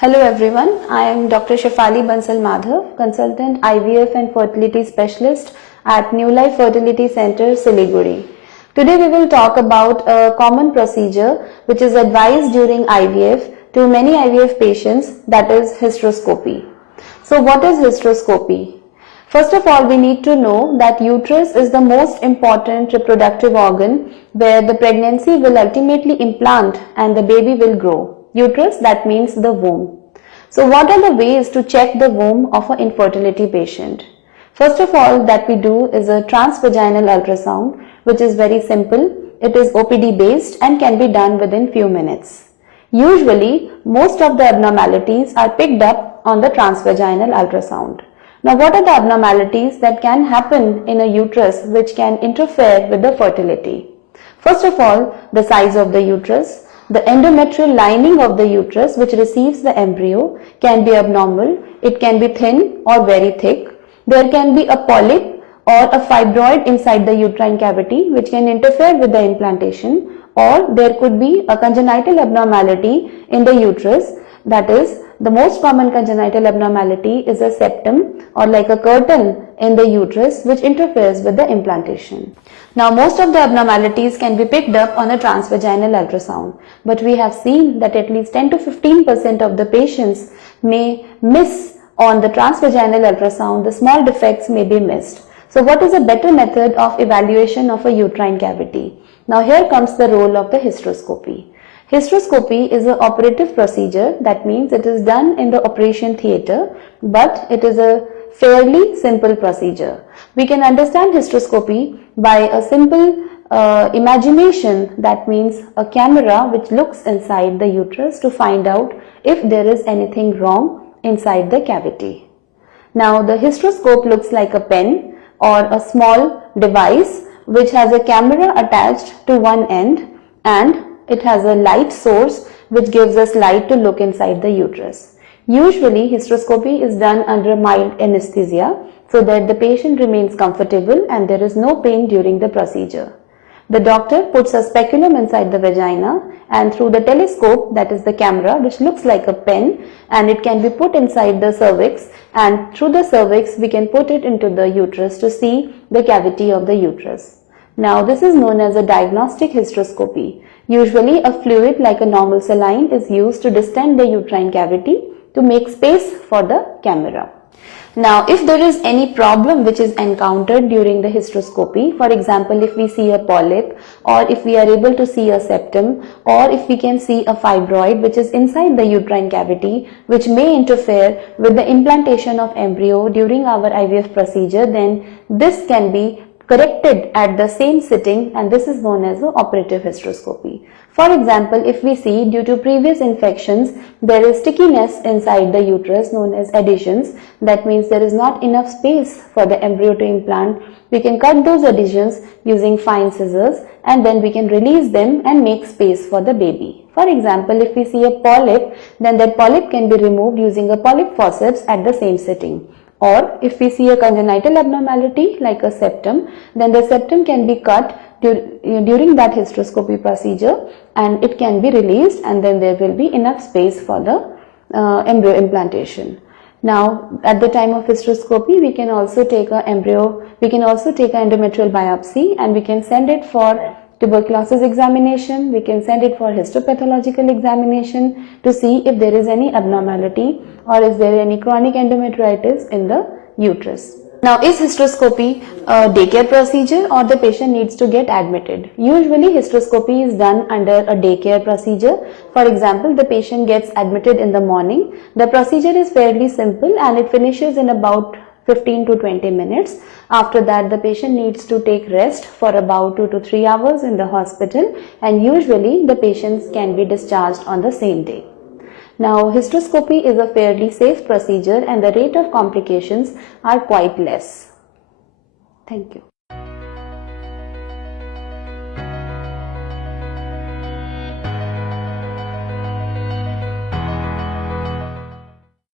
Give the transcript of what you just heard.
Hello everyone, I am Dr. Shefali Bansal Madhav, Consultant IVF and Fertility Specialist at New Life Fertility Center, Siliguri. Today we will talk about a common procedure which is advised during IVF to many IVF patients, that is hysteroscopy. So what is hysteroscopy? First of all, we need to know that uterus is the most important reproductive organ where the pregnancy will ultimately implant and the baby will grow. Uterus, that means the womb. So what are the ways to check the womb of an infertility patient? First of all, that we do is a transvaginal ultrasound, which is very simple. It is OPD based and can be done within few minutes. Usually, most of the abnormalities are picked up on the transvaginal ultrasound. Now, what are the abnormalities that can happen in a uterus which can interfere with the fertility? First of all, the size of the uterus. The endometrial lining of the uterus which receives the embryo can be abnormal. It can be thin or very thick. There can be a polyp or a fibroid inside the uterine cavity which can interfere with the implantation, or there could be a congenital abnormality in the uterus. That is, the most common congenital abnormality is a septum or like a curtain in the uterus which interferes with the implantation. Now, most of the abnormalities can be picked up on a transvaginal ultrasound, but we have seen that at least 10 to 15% of the patients may miss on the transvaginal ultrasound. The small defects may be missed. So what is a better method of evaluation of a uterine cavity? Now here comes the role of the hysteroscopy. Hysteroscopy is an operative procedure, that means it is done in the operation theatre, but it is a fairly simple procedure. We can understand hysteroscopy by a simple imagination, that means a camera which looks inside the uterus to find out if there is anything wrong inside the cavity. Now the hysteroscope looks like a pen or a small device which has a camera attached to one end, and it has a light source which gives us light to look inside the uterus. Usually, hysteroscopy is done under mild anesthesia so that the patient remains comfortable and there is no pain during the procedure. The doctor puts a speculum inside the vagina, and through the telescope, that is the camera which looks like a pen, and it can be put inside the cervix, and through the cervix we can put it into the uterus to see the cavity of the uterus. Now this is known as a diagnostic hysteroscopy. Usually a fluid like a normal saline is used to distend the uterine cavity to make space for the camera. Now if there is any problem which is encountered during the hysteroscopy, for example if we see a polyp, or if we are able to see a septum, or if we can see a fibroid which is inside the uterine cavity which may interfere with the implantation of embryo during our IVF procedure, then this can be corrected at the same sitting, and this is known as the operative hysteroscopy. For example, if we see due to previous infections there is stickiness inside the uterus known as adhesions, that means there is not enough space for the embryo to implant, we can cut those adhesions using fine scissors, and then we can release them and make space for the baby. For example, if we see a polyp, then that polyp can be removed using a polyp forceps at the same sitting. Or if we see a congenital abnormality like a septum, then the septum can be cut during that hysteroscopy procedure, and it can be released, and then there will be enough space for the embryo implantation. Now at the time of hysteroscopy we can also take an endometrial biopsy, and we can send it for tuberculosis examination, we can send it for histopathological examination to see if there is any abnormality or is there any chronic endometritis in the uterus. Now, is hysteroscopy a daycare procedure or the patient needs to get admitted? Usually hysteroscopy is done under a daycare procedure. For example, the patient gets admitted in the morning. The procedure is fairly simple and it finishes in about 15 to 20 minutes. After that, the patient needs to take rest for about 2 to 3 hours in the hospital, and usually the patients can be discharged on the same day. Now, hysteroscopy is a fairly safe procedure and the rate of complications are quite less. Thank you.